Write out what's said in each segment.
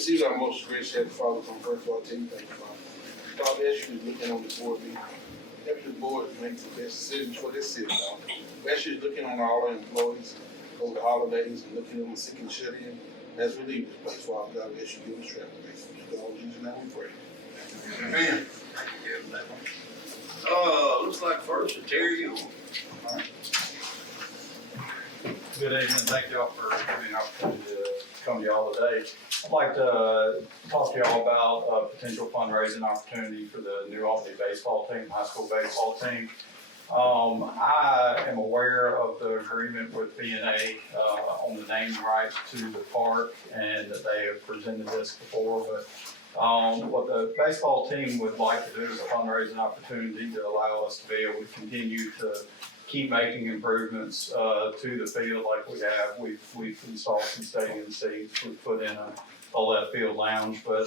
This is our most gracious Heavenly Father, from first of all, tell you thank you, Father. Father, as you looking on the board meeting, help the board make the best decisions for this city, Father. As you're looking on all our employees over the holidays and looking on the sick and shut in, as we leave this place, Father God, as you give us strength. In Jesus' name we pray. Amen. Looks like first, Terry, you. Good evening. Thank you all for giving me an opportunity to come to y'all today. I'd like to talk to y'all about a potential fundraising opportunity for the new Albany baseball team, high school baseball team. I am aware of the agreement with BNA on the naming rights to the park, and that they have presented this before, but what the baseball team would like to do is a fundraising opportunity to allow us to be able to continue to keep making improvements to the field like we have. We've installed some stadium seats, we've put in a left field lounge, but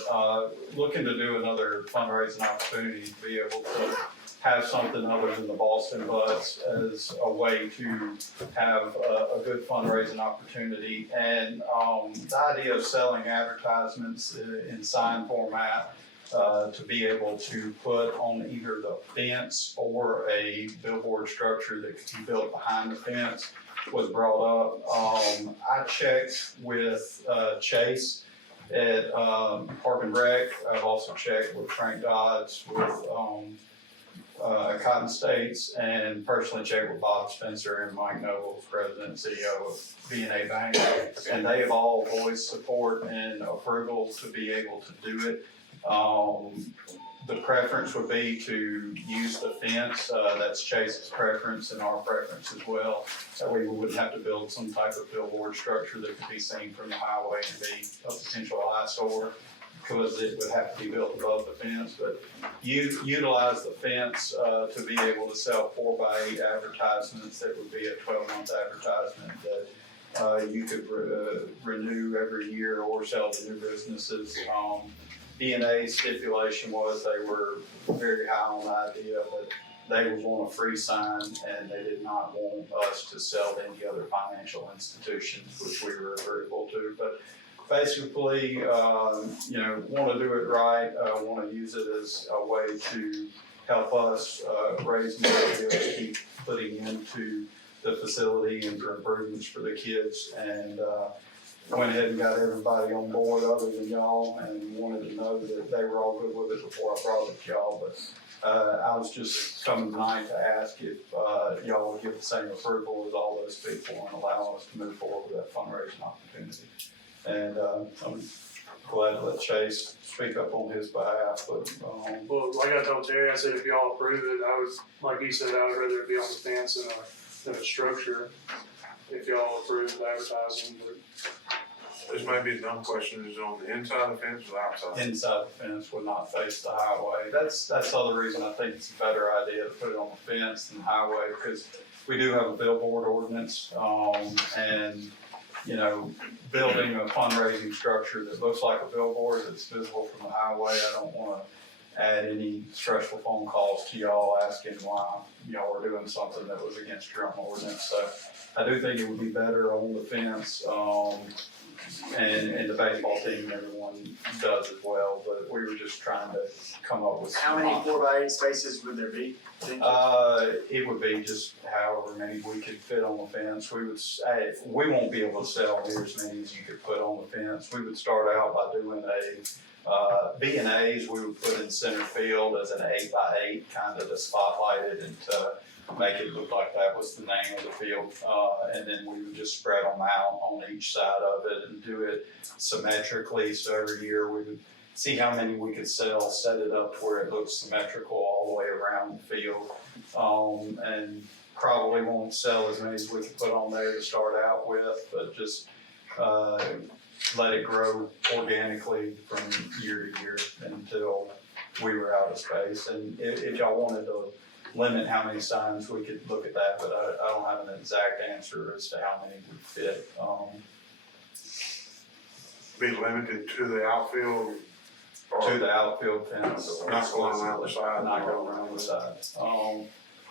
looking to do another fundraising opportunity to be able to have something other than the Boston Butts as a way to have a good fundraising opportunity. And the idea of selling advertisements in sign format to be able to put on either the fence or a billboard structure that could be built behind the fence was brought up. I checked with Chase at Park and Rec. I've also checked with Frank Dodds with Cotton States, and personally checked with Bob Spencer and Mike Nobles, President and CEO of BNA Bank, and they have all voiced support and approval to be able to do it. The preference would be to use the fence. That's Chase's preference and our preference as well. That way we wouldn't have to build some type of billboard structure that could be seen from the highway and be a potential eyesore, because it would have to be built above the fence. But utilize the fence to be able to sell 4x8 advertisements. That would be a 12-month advertisement that you could renew every year or sell to new businesses. BNA's stipulation was they were very high on the idea that they would want a free sign, and they did not want us to sell to any other financial institutions, which we were agreeable to. But basically, want to do it right, want to use it as a way to help us raise money to keep putting into the facility and for improvements for the kids, and went ahead and got everybody on board other than y'all, and wanted to know that they were all good with it before I brought it to y'all. But I was just coming tonight to ask if y'all would give the same approval as all those people and allow us to move forward with that fundraising opportunity. And I'm glad to let Chase speak up on his behalf. But well, like I told Terry, I said if y'all approve it, I was, like he said, I would rather it be on the fence than a structure. If y'all approve the advertising, but this may be a dumb question, is it on the inside of the fence or the outside? inside the fence would not face the highway. That's the other reason I think it's a better idea to put it on the fence than the highway, because we do have a billboard ordinance, and building a fundraising structure that looks like a billboard that's visible from the highway, I don't want to add any stressful phone calls to y'all asking why y'all are doing something that was against your own ordinance. So I do think it would be better on the fence, and the baseball team and everyone does as well, but we were just trying to come up with. How many 4x8 spaces would there be? It would be just however many we could fit on the fence. We won't be able to sell near as many as you could put on the fence. We would start out by doing B&As we would put in center field as an 8x8, kind of to spotlight it and to make it look like that was the name of the field. And then we would just spread them out on each side of it and do it symmetrically. So every year we would see how many we could sell, set it up to where it looks symmetrical all the way around the field. And probably won't sell as many as we could put on there to start out with, but just let it grow organically from year to year until we were out of space. And if y'all wanted to limit how many signs, we could look at that, but I don't have an exact answer as to how many would fit. Be limited to the outfield? To the outfield fence. Not going around the side? Not going around the side.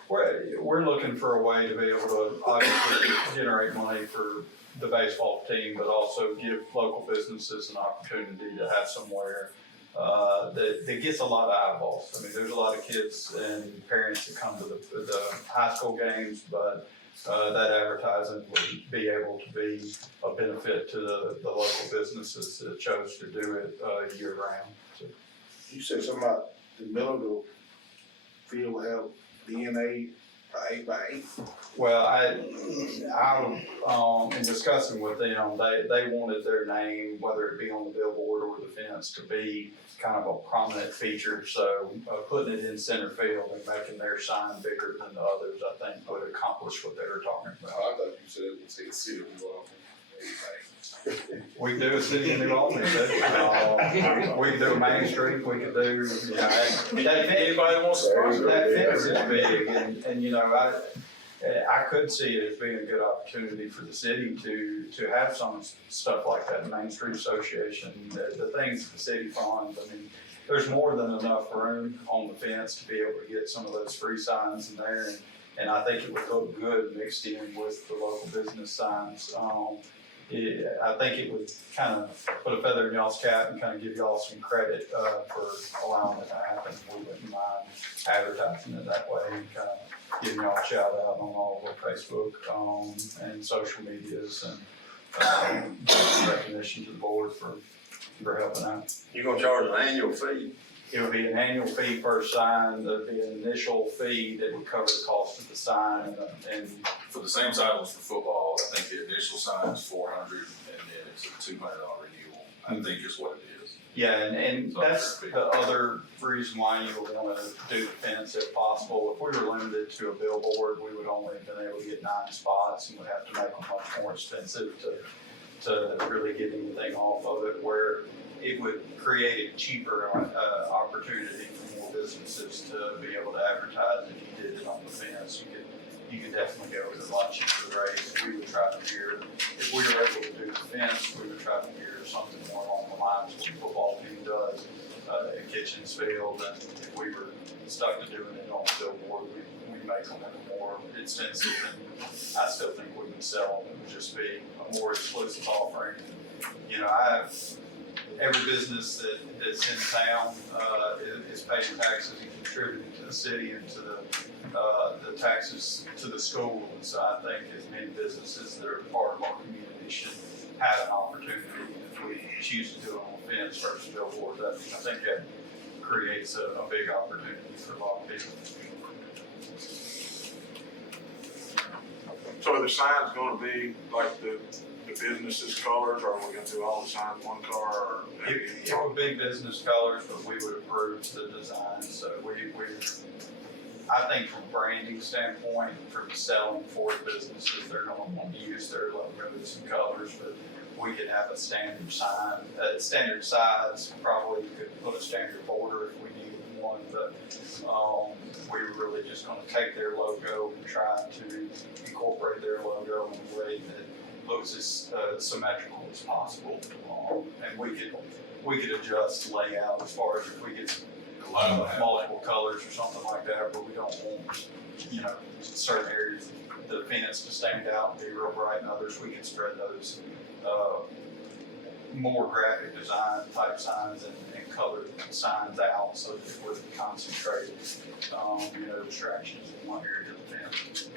We're looking for a way to be able to obviously generate money for the baseball team, but also give local businesses an opportunity to have somewhere that gets a lot of eyeballs. I mean, there's a lot of kids and parents that come to the high school games, but that advertising would be able to be a benefit to the local businesses that chose to do it year round. So, You said something about the middle of the field will have DNA 8x8. well, I in discussing with them, they wanted their name, whether it be on the billboard or the fence, to be kind of a prominent feature. So putting it in center field and making their sign bigger than the others, I think would accomplish what they were talking about. I thought you said it would say city of New Orleans. 8x8. We can do a city in New Albany, we can do a Main Street, we could do, you know, that Anybody wants to sponsor that fence is big, and you know, I could see it as being a good opportunity for the city to have some stuff like that, Main Street Association, the things the city funds. I mean, there's more than enough room on the fence to be able to get some of those free signs in there, and I think it would look good mixed in with the local business signs. I think it would kind of put a feather in y'all's cap and kind of give y'all some credit for allowing it to happen. We wouldn't mind advertising it that way and kind of giving y'all a shout out on all of our Facebook and social medias and recognition to the board for helping out. You gonna charge an annual fee? It would be an annual fee per sign. There'd be an initial fee that would cover the cost of the sign and For the same size as for football, I think the initial sign is $400 and then it's a $200 renewal, I think is what it is. yeah, and that's the other reason why you would want to do the fence if possible. If we were limited to a billboard, we would only have been able to get 9 spots and would have to make them much more expensive to really get anything off of it, where it would create a cheaper opportunity for more businesses to be able to advertise if you did it on the fence. You could definitely go with a lot cheaper rate. We would try to gear, if we were able to do the fence, we would try to gear something more along the lines of what the football team does at Kitchens Field. And if we were stuck to doing it on the billboard, we make them a little more expensive, and I still think we can sell them. It would just be a more exclusive offering. You know, every business that's in town is paying taxes and contributing to the city and to the taxes to the school. And so I think as many businesses that are part of our community should have an opportunity. If we choose to do it on a fence versus billboard, I think that creates a big opportunity for a lot of people. So are the signs gonna be like the business's colors, or are we gonna do all the signs one color, or maybe? It would be business colors, but we would approve the design. So I think from a branding standpoint, from selling for businesses, they're gonna want to use their logos and colors, but we could have a standard sign, standard size. Probably could put a standard border if we needed one, but we were really just gonna take their logo and try to incorporate their logo in a way that looks as symmetrical as possible. And we could adjust layout as far as if we get multiple colors or something like that, but we don't want, you know, certain areas of the fence to stand out and be real bright, and others we can spread those more graphic design type signs and color signs out so that it wouldn't concentrate, you know, distractions in one area of the fence.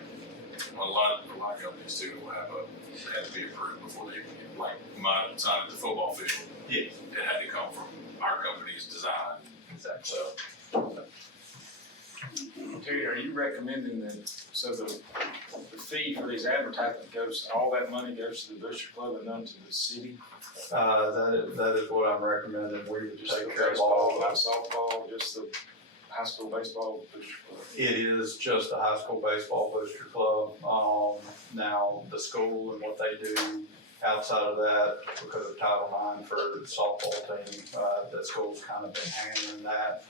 A lot of companies too will have to be approved before they, like my sign at the football field. Yes. It had to come from our company's design, Exactly. so. Terry, are you recommending that, so the fee for these advertisements goes, all that money goes to the Booster Club and none to the city? That is what I'm recommending. We would Just the take care of all baseball, of not that. softball, just the high school baseball Booster Club? It is just a high school baseball booster club. Now the school and what they do outside of that, because of Title IX for the softball team, the school's kind of been handling that.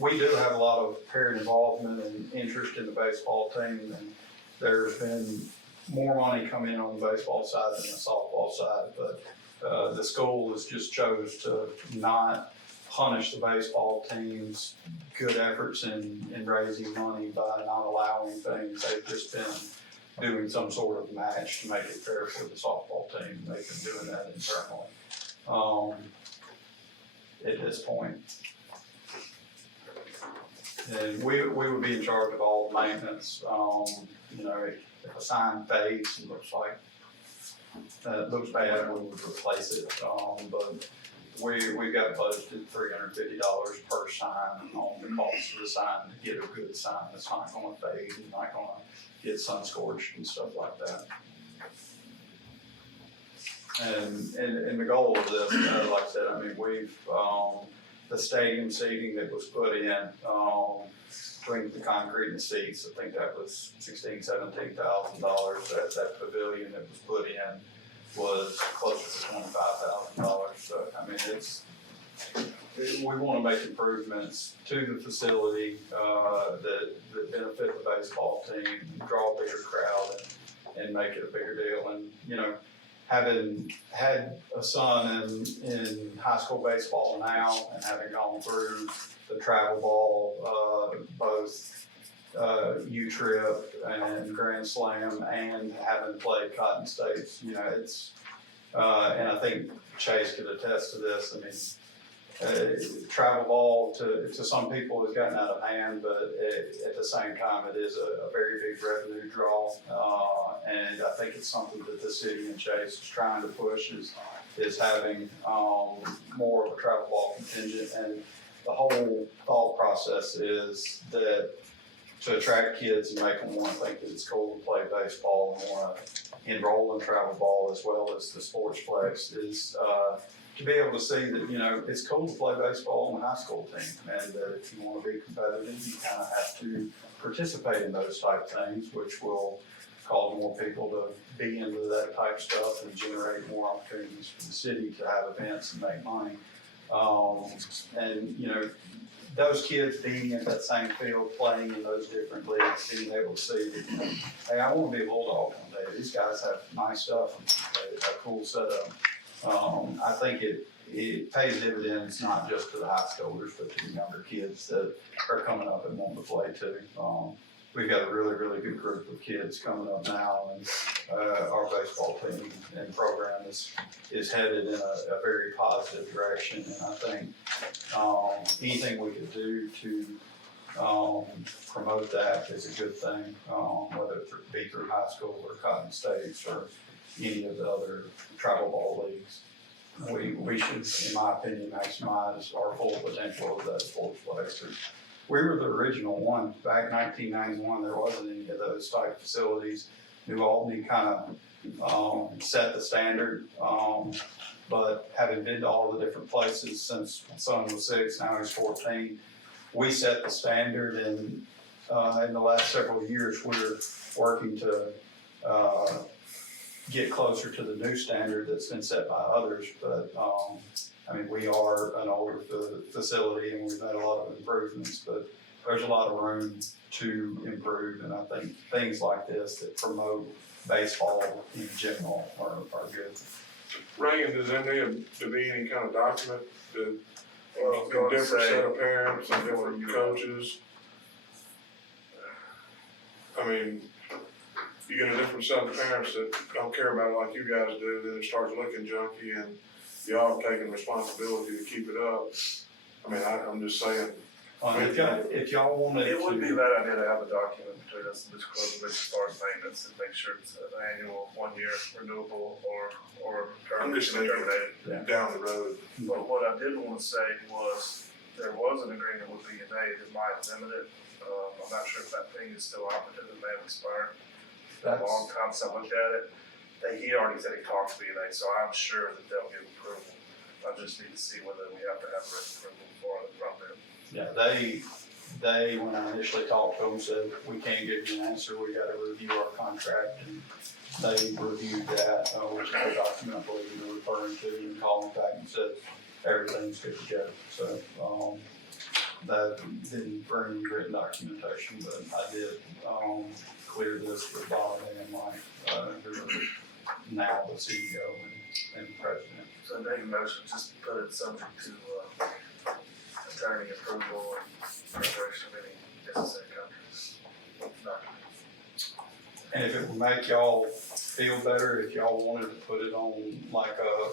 We do have a lot of parent involvement and interest in the baseball team, and there's been more money coming in on the baseball side than the softball side, but the school has just chose to not punish the baseball team's good efforts in raising money by not allowing things. They've just been doing some sort of match to make it fair for the softball team. They've been doing that internally, at this point. And we would be in charge of all the maintenance, you know, if a sign fades and looks like, it looks bad, we would replace it, but we've got budgeted $350 per sign on the cost of the sign to get a good sign that's not gonna fade and not gonna get sun scorched and stuff like that. And the goal of this, like I said, I mean, we've, the stadium seating that was put in, between the concrete and the seats, I think that was $16,000-$17,000. That pavilion that was put in was closer to $25,000. So, I mean, we want to make improvements to the facility, that benefit the baseball team, draw a bigger crowd and make it a bigger deal. And, you know, having had a son in high school baseball now and having gone through the travel ball, both U-Trip and Grand Slam, and having played Cotton States, you know, it's, and I think Chase could attest to this. I mean, travel ball to some people has gotten out of hand, but at the same time, it is a very big revenue draw. And I think it's something that the city and Chase is trying to push is having more of a travel ball contingent. And the whole thought process is that to attract kids and make them want to think that it's cool to play baseball and want to enroll in travel ball as well as the sports flex is to be able to see that, you know, it's cool to play baseball on a high school team, and that if you want to be competitive, you kind of have to participate in those type things, which will cause more people to be into that type of stuff and generate more opportunities for the city to have events and make money. And, you know, those kids being in that same field, playing in those different leagues, being able to see that, you know, hey, I want to be a Bulldog one day. These guys have nice stuff, and they have a cool setup. I think it pays dividends not just to the high schoolers, but to the younger kids that are coming up and wanting to play too. We've got a really, really good group of kids coming up now, and our baseball team and program is headed in a very positive direction. And I think anything we could do to promote that is a good thing, whether it be through high school or Cotton States or any of the other travel ball leagues. We should, in my opinion, maximize our full potential of that sports flex. We were the original one. Back in 1991, there wasn't any of those type facilities. New Albany kind of set the standard, but having been to all the different places since my son was 6, now he's 14, we set the standard, and in the last several years, we're working to get closer to the new standard that's been set by others. But I mean, we are an older facility and we've made a lot of improvements, but there's a lot of room to improve. And I think things like this that promote baseball in general are good. Ryan, does there need to be any kind of document that Well, I was gonna different say, set of parents and different coaches? I mean, you get a different set of parents that don't care about it like you guys do, then it starts looking junky, and y'all have taken responsibility to keep it up. I mean, I'm just saying. If y'all wanted It wouldn't be a to, bad idea to have a document between us and this club as far as maintenance and make sure it's an annual, 1-year renewable or I'm just thinking terminated. down the road. But what I did want to say was there was an agreement with BNA that might limit it. I'm not sure if that thing is still operative. It may have expired. A long time since I looked at it. He already said he talked to BNA, so I'm sure that they'll give approval. I just need to see whether we have to have written approval for it from them. yeah, they, when I initially talked to them, said, we can't give you an answer, we gotta review our contract. And they reviewed that, which is the document I believe you were referring to, and called me back and said, everything's good to go. So, that didn't bring any written documentation, but I did, clear this with Bob and Mike, who are now the CEO and president. So make a motion, just put it subject to attorney approval and preparation of any necessary documents. And if it would make y'all feel better, if y'all wanted to put it on like a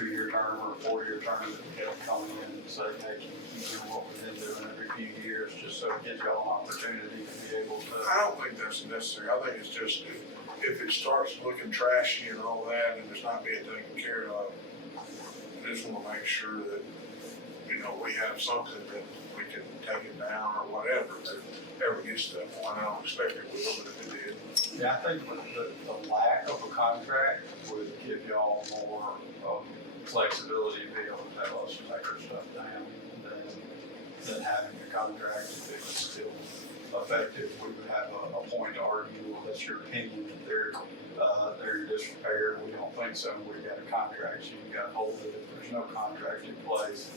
2-year term or a 4-year term, that we have to come in and say, hey, can you keep doing what we've been doing every few years, just so it gives y'all an opportunity to be able to. I don't think that's necessary. I think it's just if it starts looking trashy and all that and it's not being taken care of, I just wanna make sure that, you know, we have something that we can take it down or whatever, if it ever gets to that point. I don't expect it will, but if it did. Yeah, I think the lack of a contract would give y'all more flexibility to be able to tell us to take our stuff down than having a contract if it was still effective. We would have a point to argue, well, that's your opinion, that they're in disrepair. We don't think so. We've got a contract, so you've got to hold it. If there's no contract in place,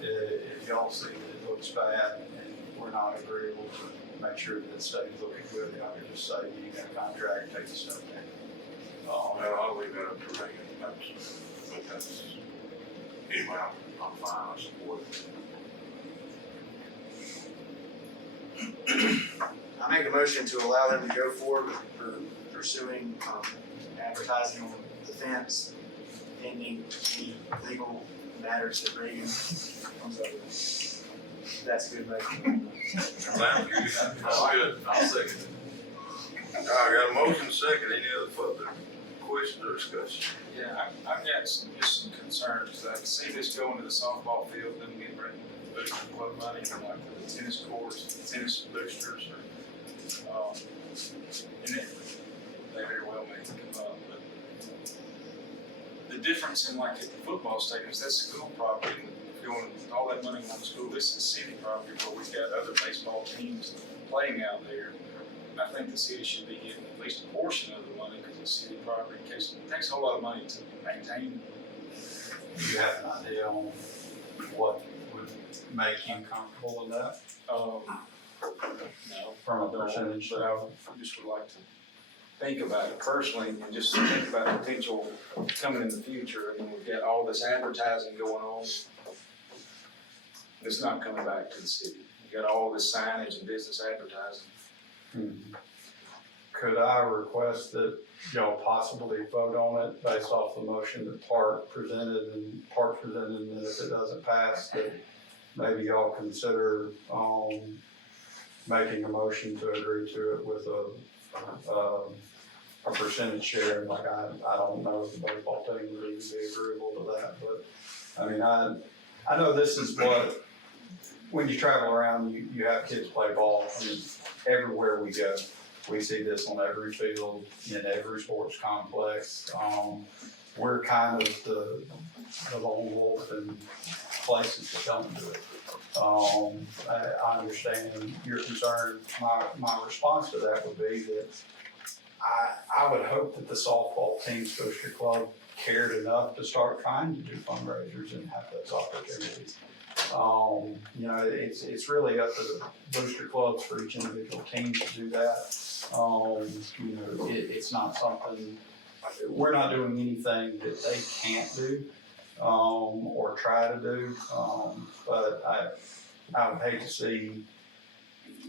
if y'all see that it looks bad and we're not agreeable to make sure that it stays looking good, y'all can just say, you got a contract, take the stuff down. Well, I'll leave that up to Reagan, but that's, anyway, I'm fine, I support it. I make a motion to allow them to go forward for pursuing, advertising on the fence, pending any legal matters that Reagan comes up with. That's a good motion. Sounds good. That's good. I'll second it. All right, got a motion second. Any other further questions or discussion? Yeah, I've got just some concerns. I see this going to the softball field, then get ready to boost the club money, like the tennis courts, tennis boosters, or, and they very well may come up, but the difference in like at the football stadiums, that's school property, and going, all that money on the school, this is city property where we've got other baseball teams playing out there. I think the city should be getting at least a portion of the money because it's city property, in case it takes a whole lot of money to maintain. Do you have an idea on what would make you comfortable with that No, from a percentage? but I just would like to think about it personally and just think about potential coming in the future. I mean, we've got all this advertising going on. It's not coming back to the city. You got all this signage and business advertising. Could I request that y'all possibly vote on it based off the motion that Park presented, and if it doesn't pass, that maybe y'all consider, making a motion to agree to it with a percentage share? Like, I don't know if the baseball team would even be agreeable to that, but, I mean, I know this is what, when you travel around, you have kids play ball. I mean, everywhere we go, we see this on every field, in every sports complex. We're kind of the lone wolf in places that don't do it. I understand your concern. My response to that would be that I would hope that the softball team's booster club cared enough to start trying to do fundraisers and have those opportunities. You know, it's really up to the booster clubs for each individual team to do that. You know, it's not something, we're not doing anything that they can't do, or try to do. But I would hate to see,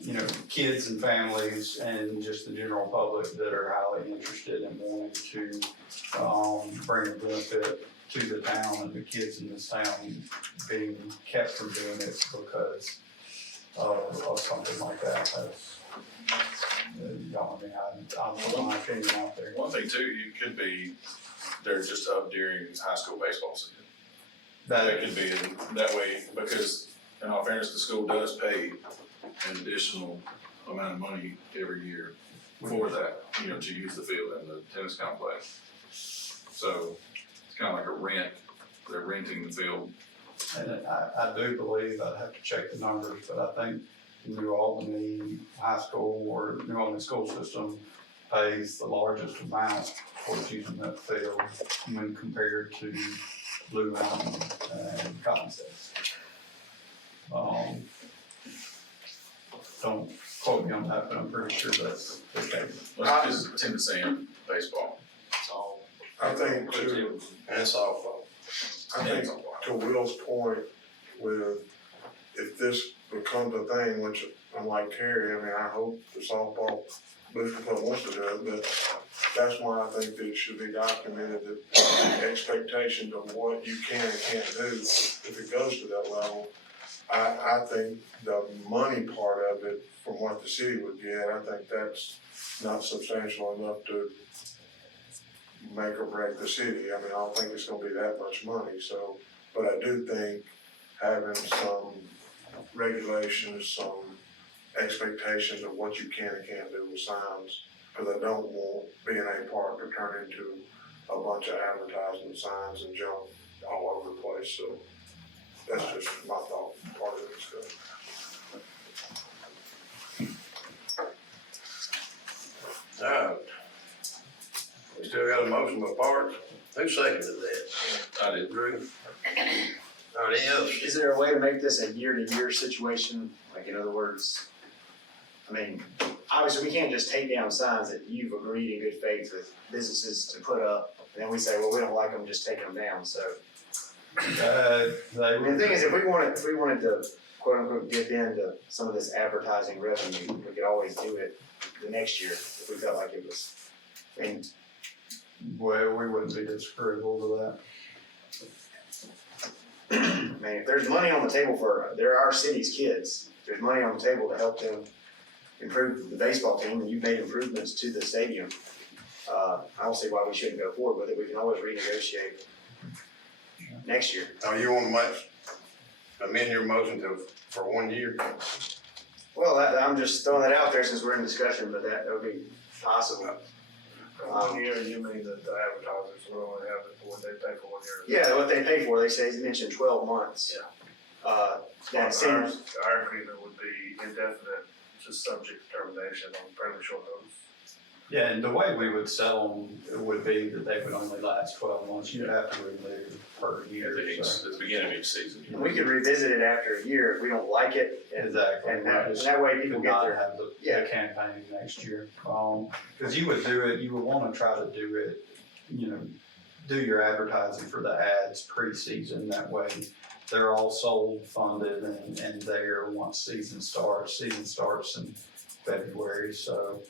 you know, kids and families and just the general public that are highly interested in wanting to, bring a benefit to the town and the kids in this town being kept from doing it because of something like that. That's, you know, I mean, I'll put my opinion out there. One thing too, you could be, they're just up during high school baseball season. That could be that way, because in all fairness, the school does pay an additional amount of money every year for that, you know, to use the field in the tennis complex. So it's kind of like a rent, they're renting the field. And I do believe, I'd have to check the numbers, but I think New Albany High School or New Albany school system pays the largest amount for using that field when compared to Blue Mountain and Cotton States. Don't quote me on that, but I'm pretty sure that's the case. Well, it's Tennessee and baseball. It's all. I think too, And softball. I think to Will's point with, if this becomes a thing, which I'm like Terry, I mean, I hope the softball Booster Club wants to do it, but that's why I think that it should be documented that expectations of what you can and can't do if it goes to that level. I think the money part of it, from what the city would get, I think that's not substantial enough to make or break the city. I mean, I don't think it's gonna be that much money, so, but I do think having some regulations, some expectations of what you can and can't do with signs, because I don't want B&A Park to turn into a bunch of advertising signs and junk all over the place, so that's just my thought, part of it, so. Alright. We still got a motion by Parks. Who seconded that? I did. Drew? Alright, any else? Is there a way to make this a year-to-year situation? Like, in other words, I mean, obviously, we can't just take down signs that you've agreed in good faith with businesses to put up, and then we say, well, we don't like them, just take them down, so. I mean, the thing is, if we wanted to, quote unquote, dip into some of this advertising revenue, we could always do it the next year, if we felt like it was, I mean, Well, we wouldn't be disagreeable to that. I mean, if there's money on the table there are city's kids, if there's money on the table to help them improve the baseball team, and you've made improvements to the stadium, I don't see why we shouldn't go forward with it. We can always renegotiate next year. Oh, you wanna amend your motion for 1 year? Well, I'm just throwing that out there since we're in discussion, but that would be possible. 1 year, you mean that the advertisers will only have it for what they pay for 1 year? Yeah, what they pay for, they mentioned 12 months. Yeah. That seems, Our agreement would be indefinite, just subject to termination on fairly short notice. Yeah, and the way we would sell them would be that they would only last 12 months. You'd have to renew per year. At So. the beginning of each season. we could revisit it after a year if we don't like it. Exactly. And that way people Could get not their, have the Yeah. campaign next year. Because you would want to try to do it, do your advertising for the ads pre-season. That way they're all sold, funded, and there once season starts. Season starts in February, so,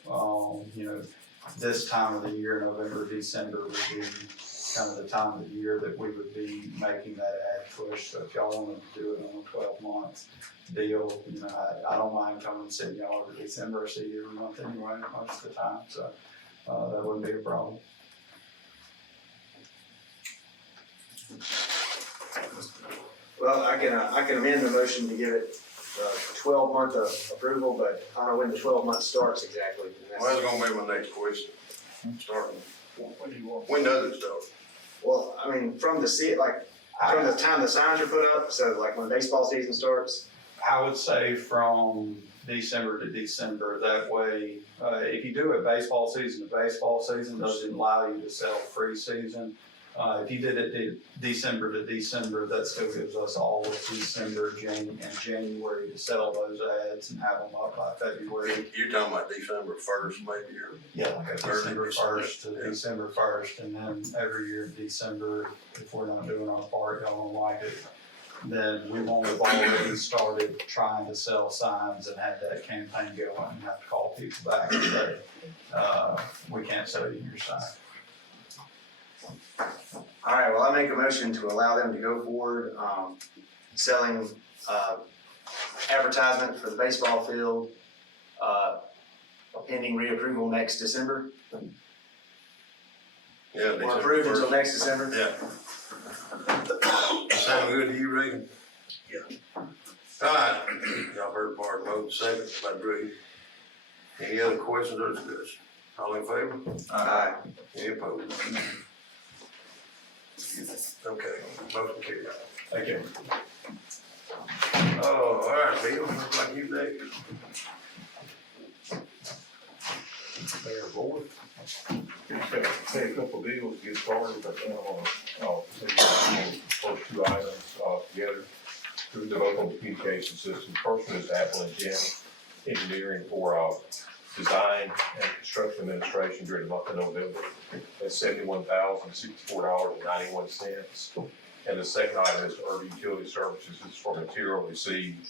this time of the year, November, December would be kind of the time of the year that we would be making that ad push. So if y'all wanted to do it on a 12-month deal, I don't mind coming and seeing y'all over December. I see you every month anyway, most of the time, so, that wouldn't be a problem. well, I can amend the motion to give it 12-month approval, but I don't know when the 12 months starts exactly. And that's- Well, that's gonna be my next question. Starting, when does it start? Well, I mean, from the time the signs are put up, so like when baseball season starts. I would say from December to December. That way, if you do it baseball season to baseball season, doesn't allow you to sell pre-season. If you did it December to December, that still gives us all of December, and January to sell those ads and have them up by February. You're talking about December 1st, maybe, or? Yeah, like a December 1st to December 1st, and then every year in December, if we're not doing our part, y'all don't like it, then we won't have already started trying to sell signs and had that campaign going and have to call people back and say, we can't sell you your sign. All right, well, I make a motion to allow them to go forward, selling, advertisement for the baseball field, pending reapproval next December. Yeah, Or December approved until 1st. next December. Yeah. Sound good to you, Regan? Yeah. All right, y'all heard Bart vote second by Drew. Any other questions or discussion? All in favor? Aye. Any opposed? Okay, motion carried. Thank you. Oh, all right, Bill, looks like you next. Mayor Board. Say a couple of deals to get started, but I'll take the first two items together. To develop on the communication system. First one is Atwell and Gent engineering for design and construction administration during the month of November. That's $71,064.91. And the second item is Irby Utility Services. This is for material received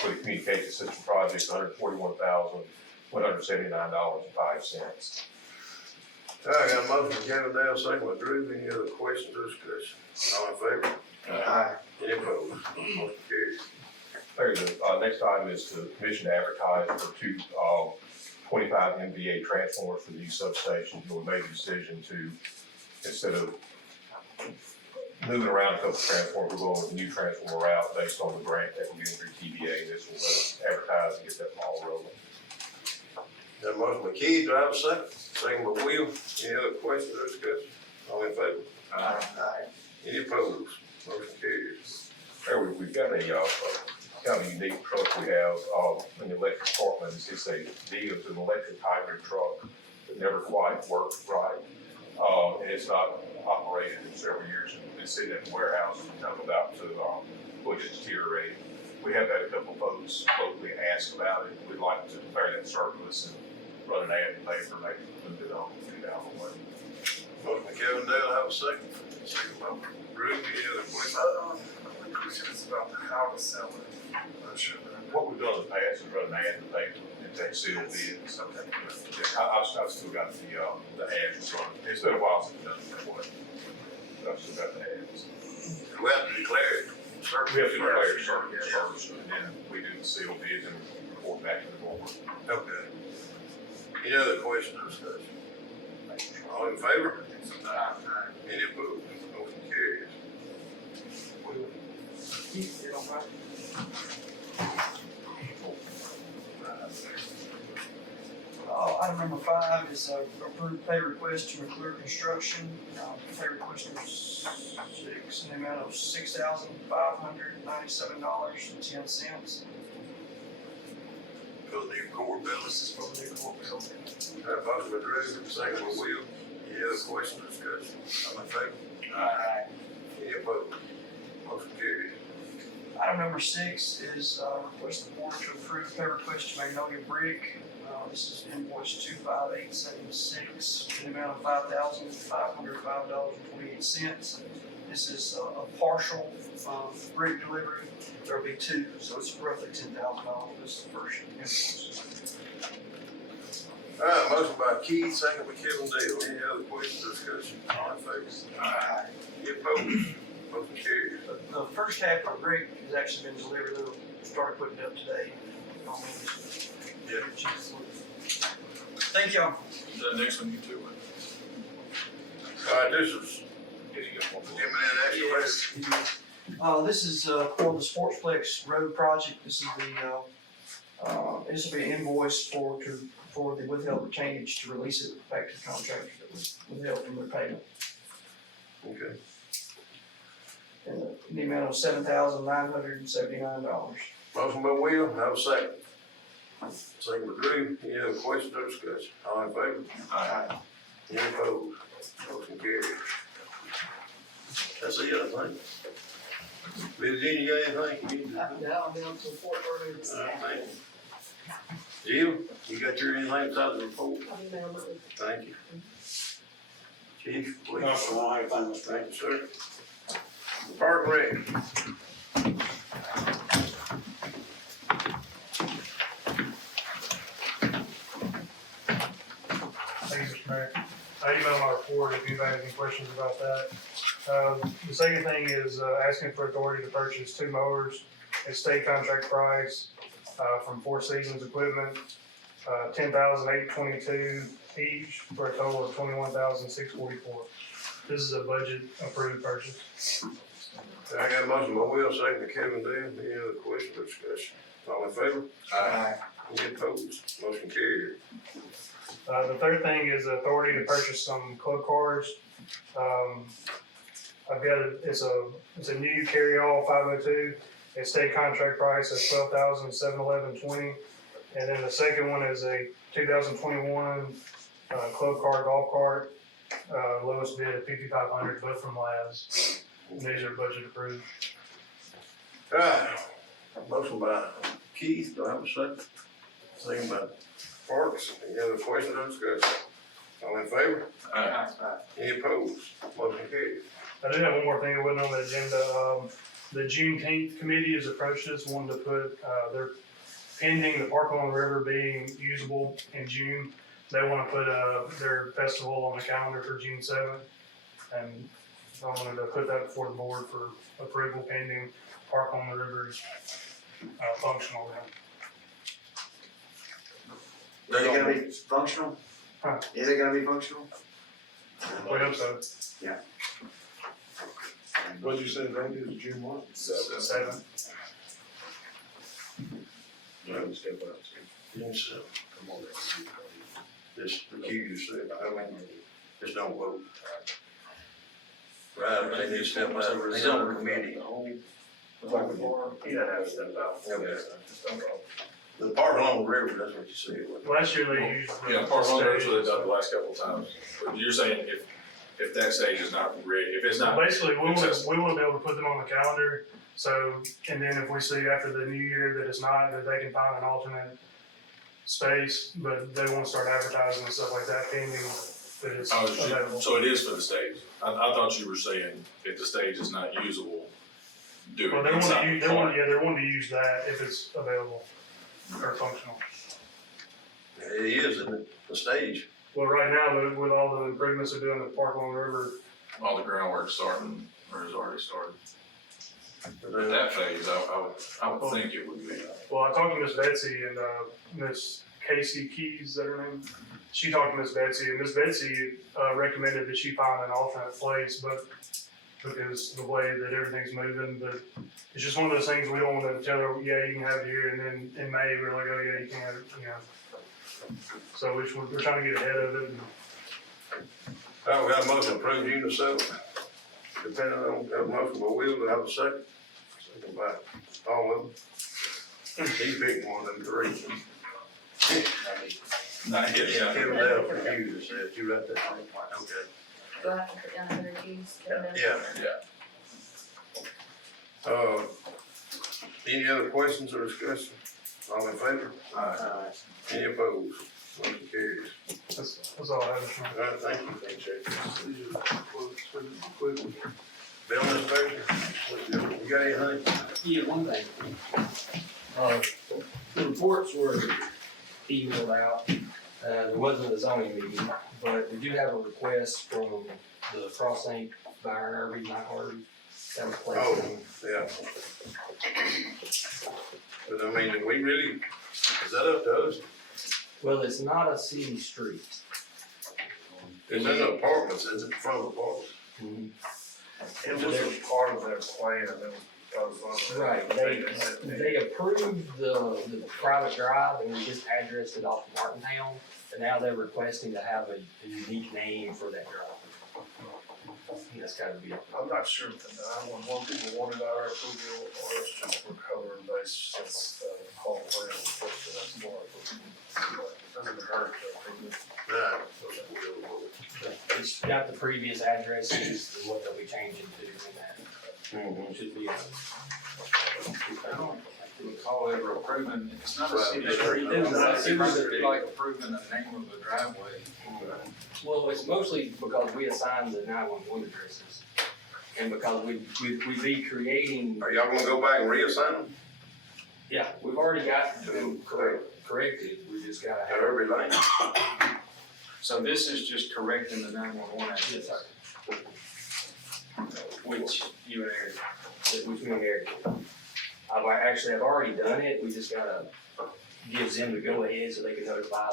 for the communication system project, $179.05. All right, got a motion from Kevin Dale, second by Drew. Any other questions or discussion? All in favor? Aye. Any opposed? Motion carries. Mayor, the next item is to commission to advertise for two 25 MVA transformers for these substations. We made the decision to, instead of moving around a couple of transformers, we're going with a new transformer route based on the grant that we're getting through TBA. This will let us advertise and get that ball rolling. Got a motion by Keith, do I have a second? Second by Will. Any other questions or discussion? All in favor? Aye. Any opposed? Motion carries. Mayor, we've got a kind of unique truck we have in the electric department. It's a deal, it's an electric hybrid truck that never quite worked right. And it's not operated in several years. It's sitting in the warehouse and I'm about to push it deteriorate. We have had a couple folks locally ask about it. We'd like to declare that surplus and run an ad in the paper, maybe move it on down the way. Motion by Kevin Dale, have a second. Second by Drew. Any other questions? My only question is about how to sell it. I'm not sure. What we've done in the past is run an ad in the paper and take sealed bids. I've still got the ads in front of me. It's been a while since we've done it that way. I've still got the ads. We have to declare it. We have to declare surplus first, and then we do the sealed bids and report back to the board. Okay. Any other questions or discussion? All in favor? Any opposed? Motion carries. Item number 5 is approved pay request to McCLure Construction. Pay request was 6 in the amount of $6,597.10. For the new court building. This is for the new court building. Got a motion by Drew, second by Will. Any other questions or discussion? All in favor? Aye. Any opposed? Motion carries. Item number 6 is request the board to approve pay request to Magnolia Brick. This is invoice 25876 in the amount of $5,505.28. This is a partial brick delivery. There'll be 2, so it's roughly $10,000. This is the first invoice. All right, motion by Keith, second by Kevin Dale. Any other questions or discussion? All in favor? Aye. Any opposed? Motion carries. The first half of the brick has actually been delivered. They'll start putting it up today. Yeah. Thank y'all. The next one you too. All right, this is If you got one more. imminent excavation. This is for the Sportsplex Road project. This is this will be an invoice for the withheld retainage to release it back to the contractor that was withheld from their payment. Okay. In the amount of $7,979. Motion by Will, have a second. Second by Drew. Any other questions or discussion? All in favor? Aye. Any opposed? Motion carries. That's it, I think. Virginia, you got anything you need to do? Now I'm down to the Fort Worth. All right, thank you. Jill, you got your anything besides the report? Thank you. Chief, please. No, sir, I don't have anything, Thank you, sir. Park Rec. Thank you, Mr. Mayor. I emailed my report if anybody has any questions about that. The second thing is asking for authority to purchase 2 mowers at state contract price from Four Seasons Equipment, $10,822 each for a total of $21,644. This is a budget approved purchase. I got a motion by Will, second by Kevin Dale. Any other questions or discussion? All in favor? Aye. Any opposed? Motion carried. The third thing is authority to purchase some club cars. I've got it's a new carry-all 502. It's state contract price of $12,711.20, and then the second one is a 2021 club car golf cart. Lowest bid of $5,500, both from Labs. And these are budget approved. All right, motion by Keith, do I have a second? Second by Parks. Any other questions or discussion? All in favor? Aye. Any opposed? Motion carried. I do have one more thing that wasn't on the agenda. The Juneteenth committee has approached us, wanting to put their pending the park along the river being usable in June, they wanna put, their festival on the calendar for June 7th. And I wanted to put that before the board for approval pending park on the river's, functional then. Is it gonna be functional? Huh. Is it gonna be functional? We hope so. What'd you say, that is June what? 7th. Yes, sir. Just accuse, I mean, just don't vote. Right, they need to step out, he's on the committee. He doesn't have to step out. Okay. Just don't go. The park along the river, that's what you said. Last year they used. the Yeah, Park Lawn Road's what they've stage. done the last couple of times, but you're saying if that stage is not ready, if it's not, Basically, we wanna be able to put them on the calendar, so, and then if we see after the new year that it's not, that they can find an alternate space, but they wanna start advertising and stuff like that, pending that it's available. so it is for the stage. I thought you were saying if the stage is not usable, do Well, it they inside want to, the they want, park. yeah, they want to use that if it's available or functional. It is, isn't it, the stage? Well, right now, with all the improvements they're doing at Park Along the River, All the groundwork starting, or has already started. But At that phase, I would think it would be. well, I talked to Miss Betsy and, Miss Casey Keys, is that her name? She talked to Miss Betsy, and Miss Betsy, recommended that she find an alternate place, but because the way that everything's moving, but it's just one of those things we don't want to tell her, yeah, you can have it here, and then in May, we're like, oh, yeah, you can have it, you know. So we're trying to get ahead of it, and All right, we got a motion to approve June the 7th. Depending on, got a motion by Will, do I have a second? Second by all of them. He picked one of them three. Not yet, yeah. Kevin Dale confused us, you write that down? Okay. Do I have to put down the reviews? Yeah. Yeah. Any other questions or discussion? All in favor? Any opposed? Motion carries. that's all I have. All right, thank you. Bill inspector, you got anything? Yeah, one thing. The reports were emailed out, there wasn't a zoning meeting, but we do have a request from the Cross St. Byron, Irby, McCLure. That was placed Oh, in. yeah. But I mean, do we really, is that up to us? Well, it's not a city street. It's in the apartments, it's in front of the apartments. It was part of their plan, and it was. Right, they approved the private drive, and we just addressed it off Martintown, and now they're requesting to have a unique name for that drive. That's gotta be. I'm not sure if the 911 people wanted our approval, or it's just we're covering base, that's, call for it, that's more of a, but it doesn't hurt to approve it. Right. It's got the previous addresses and what they'll be changing to in that. Should be. I don't recall ever approving, it's not a city Right. street, It was- it would be like approving the name of the driveway. Well, it's mostly because we assigned the 911 addresses. And because we be creating, Are y'all gonna go back and reassign them yeah, we've already got them corrected, we just gotta to have. Irby Lane? So this is just correcting the 911 address. Yes, sir. Which you inherited. Which we inherited. I've already done it, we just gotta give them the go ahead so they can notify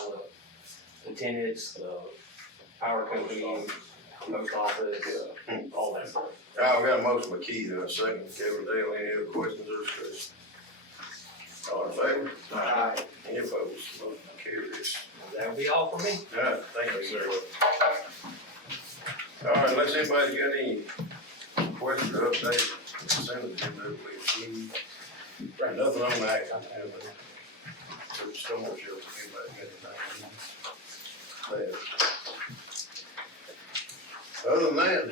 the tenants, the power company, post office, all that stuff. All right, we got a motion by Keith and a second, Kevin Dale, any other questions or discussion? All in favor? Aye. Any opposed? Motion carries. That'll be all for me. All right, thank you, sir. All right, unless anybody got any questions or updates, send it to me, please. Right, nothing on that, I have a storm shelter, anybody got anything? Other than that,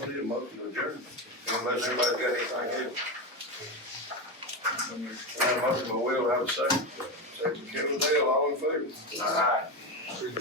we need a motion to adjourn, unless everybody's got anything else. Have a motion by Will, have a second. Second, Kevin Dale, all in favor? Aye.